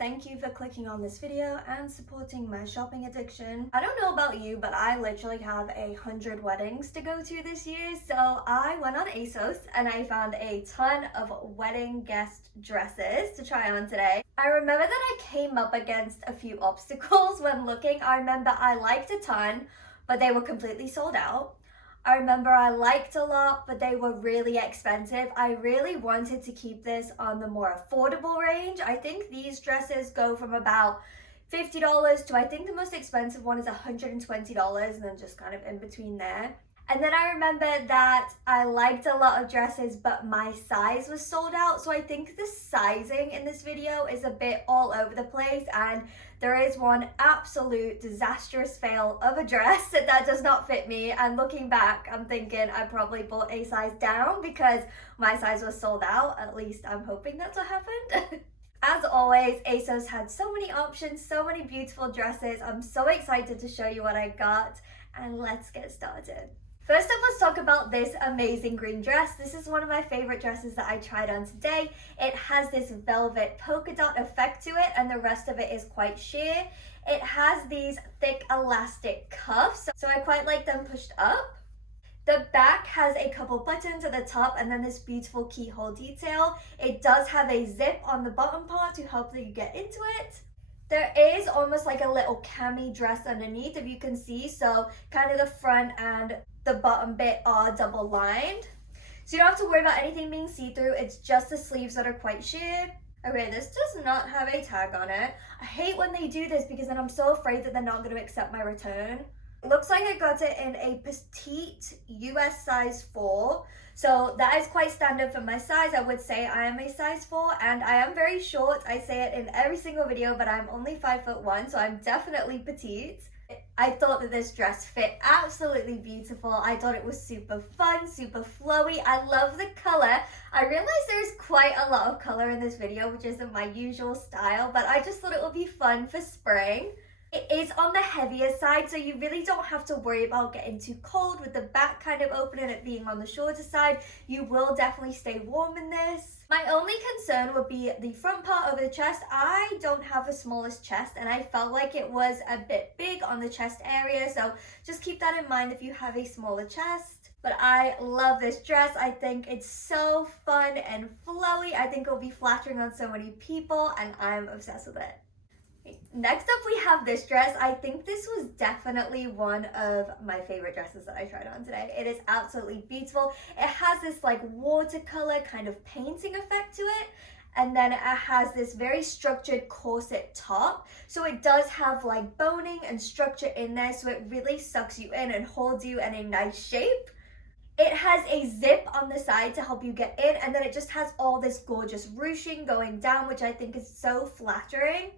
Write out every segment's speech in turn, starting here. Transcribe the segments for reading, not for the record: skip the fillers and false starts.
Thank you for clicking on this video and supporting my shopping addiction. I don't know about you, but I literally have 100 weddings to go to this year, so I went on Asos and I found a ton of wedding guest dresses to try on today. I remember that I came up against a few obstacles when looking. I remember I liked a ton, but they were completely sold out. I remember I liked a lot, but they were really expensive. I really wanted to keep this on the more affordable range. I think these dresses go from about $50 to I think the most expensive one is $120 and then just kind of in between there. And then I remember that I liked a lot of dresses, but my size was sold out. So I think the sizing in this video is a bit all over the place, and there is one absolute disastrous fail of a dress that does not fit me. And looking back, I'm thinking I probably bought a size down because my size was sold out. At least I'm hoping that's what happened. As always, Asos had so many options, so many beautiful dresses. I'm so excited to show you what I got, and let's get started. First up, let's talk about this amazing green dress. This is one of my favorite dresses that I tried on today. It has this velvet polka dot effect to it, and the rest of it is quite sheer. It has these thick elastic cuffs, so I quite like them pushed up. The back has a couple buttons at the top and then this beautiful keyhole detail. It does have a zip on the bottom part to help you get into it. There is almost like a little cami dress underneath, if you can see, so kind of the front and the bottom bit are double lined. So you don't have to worry about anything being see-through, it's just the sleeves that are quite sheer. Okay, this does not have a tag on it. I hate when they do this because then I'm so afraid that they're not going to accept my return. It looks like I got it in a petite US size 4. So that is quite standard for my size. I would say I am a size 4 and I am very short. I say it in every single video, but I'm only 5'1", so I'm definitely petite. I thought that this dress fit absolutely beautiful. I thought it was super fun, super flowy. I love the color. I realized there's quite a lot of color in this video, which isn't my usual style, but I just thought it would be fun for spring. It is on the heavier side, so you really don't have to worry about getting too cold with the back kind of open and it being on the shorter side. You will definitely stay warm in this. My only concern would be the front part of the chest. I don't have the smallest chest and I felt like it was a bit big on the chest area, so just keep that in mind if you have a smaller chest. But I love this dress. I think it's so fun and flowy. I think it'll be flattering on so many people and I'm obsessed with it. Next up we have this dress. I think this was definitely one of my favorite dresses that I tried on today. It is absolutely beautiful. It has this like watercolor kind of painting effect to it, and then it has this very structured corset top. So it does have like boning and structure in there, so it really sucks you in and holds you in a nice shape. It has a zip on the side to help you get in, and then it just has all this gorgeous ruching going down, which I think is so flattering.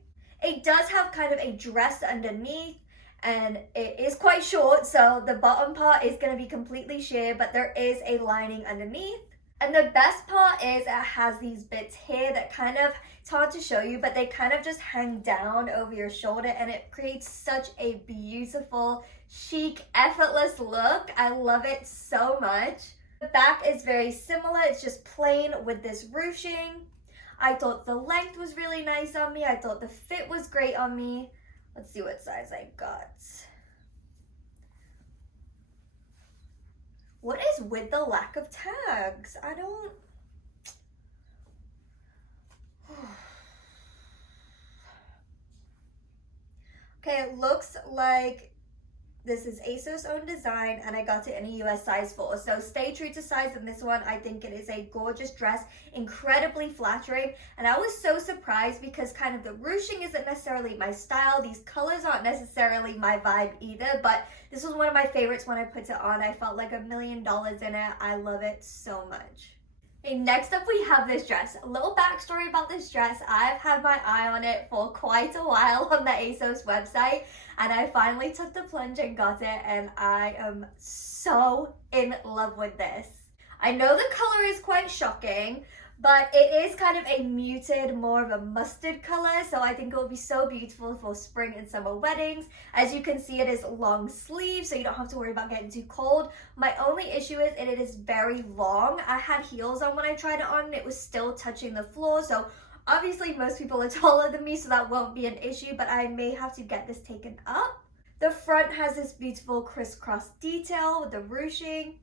It does have kind of a dress underneath and it is quite short, so the bottom part is going to be completely sheer, but there is a lining underneath. And the best part is it has these bits here that kind of, it's hard to show you, but they kind of just hang down over your shoulder and it creates such a beautiful, chic, effortless look. I love it so much. The back is very similar, it's just plain with this ruching. I thought the length was really nice on me. I thought the fit was great on me. Let's see what size I got. What is with the lack of tags? I don't... Okay, it looks like this is Asos own design and I got it in a US size 4. So stay true to size in this one. I think it is a gorgeous dress, incredibly flattering. And I was so surprised because kind of the ruching isn't necessarily my style. These colors aren't necessarily my vibe either, but this was one of my favorites when I put it on. I felt like $1 million in it. I love it so much. Okay, next up we have this dress. A little backstory about this dress. I've had my eye on it for quite a while on the Asos website and I finally took the plunge and got it and I am so in love with this. I know the color is quite shocking, but it is kind of a muted, more of a mustard color, so I think it will be so beautiful for spring and summer weddings. As you can see, it is long sleeves, so you don't have to worry about getting too cold. My only issue is it is very long. I had heels on when I tried it on and it was still touching the floor, so Obviously, most people are taller than me, so that won't be an issue, but I may have to get this taken up. The front has this beautiful crisscross detail with the ruching.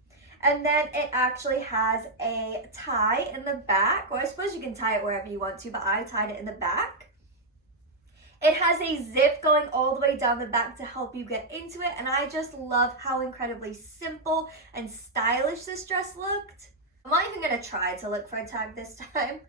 And then it actually has a tie in the back, or I suppose you can tie it wherever you want to, but I tied it in the back. It has a zip going all the way down the back to help you get into it, and I just love how incredibly simple and stylish this dress looked. I'm not even gonna try to look for a tag this time.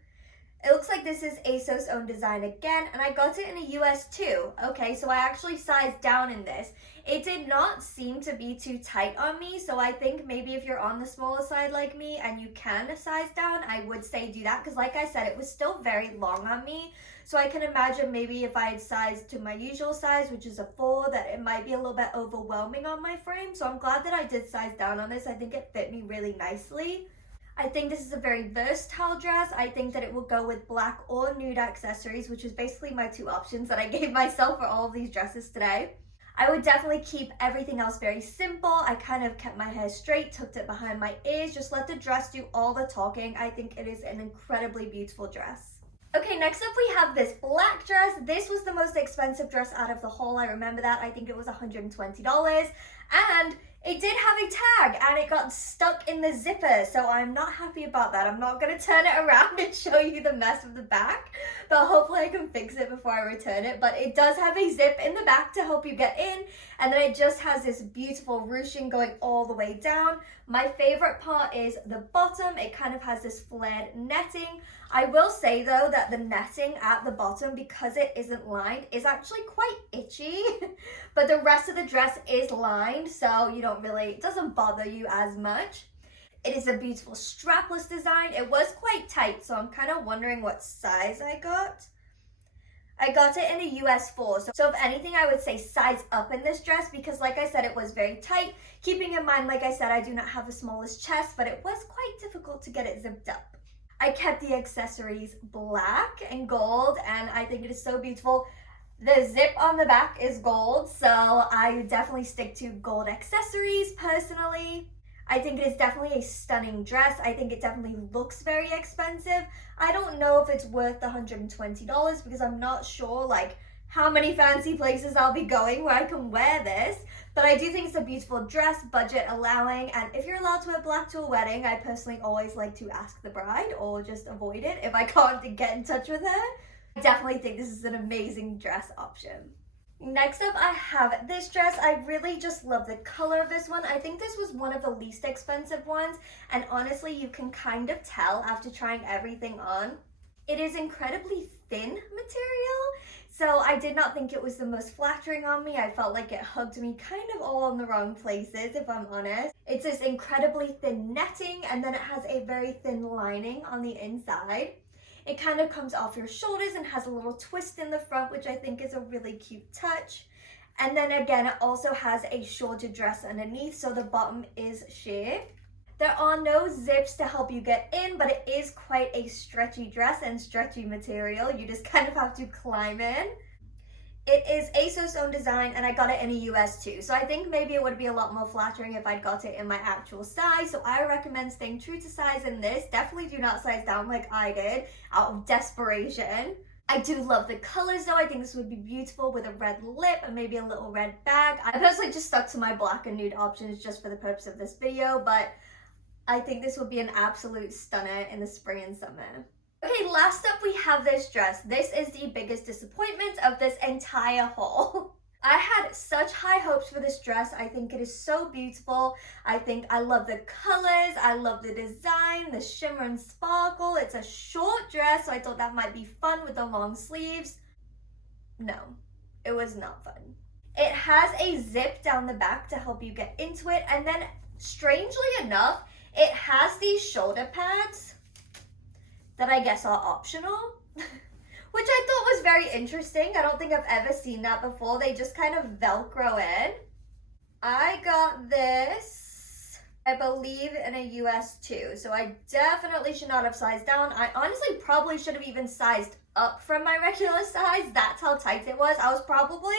It looks like this is Asos' own design again, and I got it in the US too. Okay, so I actually sized down in this. It did not seem to be too tight on me, so I think maybe if you're on the smaller side like me and you can size down, I would say do that, because like I said, it was still very long on me. So I can imagine maybe if I had sized to my usual size, which is a 4, that it might be a little bit overwhelming on my frame. So I'm glad that I did size down on this. I think it fit me really nicely. I think this is a very versatile dress. I think that it will go with black or nude accessories, which is basically my 2 options that I gave myself for all of these dresses today. I would definitely keep everything else very simple. I kind of kept my hair straight, tucked it behind my ears, just let the dress do all the talking. I think it is an incredibly beautiful dress. Okay, next up we have this black dress. This was the most expensive dress out of the haul. I remember that. I think it was $120. And it did have a tag and it got stuck in the zipper, so I'm not happy about that. I'm not going to turn it around and show you the mess of the back, but hopefully I can fix it before I return it. But it does have a zip in the back to help you get in, and then it just has this beautiful ruching going all the way down. My favorite part is the bottom. It kind of has this flared netting. I will say though that the netting at the bottom, because it isn't lined, is actually quite itchy, but the rest of the dress is lined, so you don't really, it doesn't bother you as much. It is a beautiful strapless design. It was quite tight, so I'm kind of wondering what size I got. I got it in a US 4, so if anything, I would say size up in this dress, because like I said, it was very tight. Keeping in mind, like I said, I do not have the smallest chest, but it was quite difficult to get it zipped up. I kept the accessories black and gold, and I think it is so beautiful. The zip on the back is gold, so I definitely stick to gold accessories personally. I think it is definitely a stunning dress. I think it definitely looks very expensive. I don't know if it's worth the $120 because I'm not sure like how many fancy places I'll be going where I can wear this. But I do think it's a beautiful dress, budget allowing, and if you're allowed to wear black to a wedding, I personally always like to ask the bride or just avoid it if I can't get in touch with her. I definitely think this is an amazing dress option. Next up, I have this dress. I really just love the color of this one. I think this was one of the least expensive ones, and honestly, you can kind of tell after trying everything on. It is incredibly thin material, so I did not think it was the most flattering on me. I felt like it hugged me kind of all in the wrong places, if I'm honest. It's this incredibly thin netting, and then it has a very thin lining on the inside. It kind of comes off your shoulders and has a little twist in the front, which I think is a really cute touch. And then again, it also has a shorter dress underneath, so the bottom is sheer. There are no zips to help you get in, but it is quite a stretchy dress and stretchy material. You just kind of have to climb in. It is Asos' own design, and I got it in a US too. So I think maybe it would be a lot more flattering if I'd got it in my actual size. So I recommend staying true to size in this. Definitely do not size down like I did out of desperation. I do love the colors though. I think this would be beautiful with a red lip and maybe a little red bag. I personally just stuck to my black and nude options just for the purpose of this video, but I think this would be an absolute stunner in the spring and summer. Okay, last up we have this dress. This is the biggest disappointment of this entire haul. I had such high hopes for this dress. I think it is so beautiful. I love the colors. I love the design, the shimmer and sparkle. It's a short dress, so I thought that might be fun with the long sleeves. No, it was not fun. It has a zip down the back to help you get into it, and then strangely enough, it has these shoulder pads that I guess are optional, which I thought was very interesting. I don't think I've ever seen that before. They just kind of Velcro in. I got this, I believe, in a US too, so I definitely should not have sized down. I honestly probably should have even sized up from my regular size. That's how tight it was. I was probably,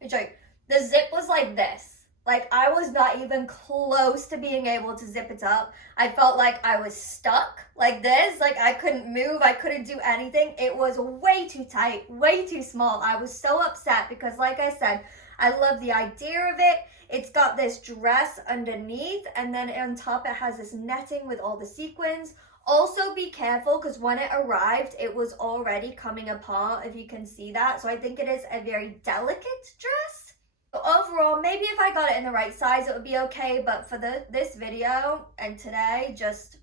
the zip was like this. Like, I was not even close to being able to zip it up. I felt like I was stuck like this. Like, I couldn't move. I couldn't do anything. It was way too tight, way too small. I was so upset because, like I said, I love the idea of it. It's got this dress underneath, and then on top it has this netting with all the sequins. Also, be careful because when it arrived, it was already coming apart, if you can see that. So I think it is a very delicate dress. Overall, maybe if I got it in the right size, it would be okay. But for this video and today, just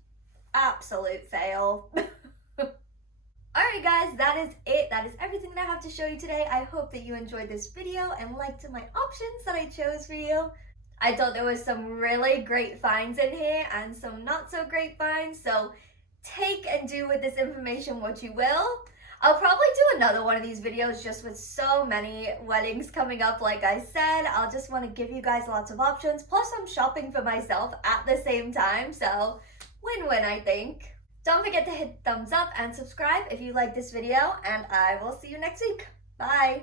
absolute fail. Alright guys, that is it. That is everything that I have to show you today. I hope that you enjoyed this video and liked my options that I chose for you. I thought there was some really great finds in here and some not so great finds. So take and do with this information what you will. I'll probably do another one of these videos just with so many weddings coming up. Like I said, I'll just want to give you guys lots of options. Plus, I'm shopping for myself at the same time. So, win-win, I think. Don't forget to hit thumbs up and subscribe if you like this video. And I will see you next week. Bye.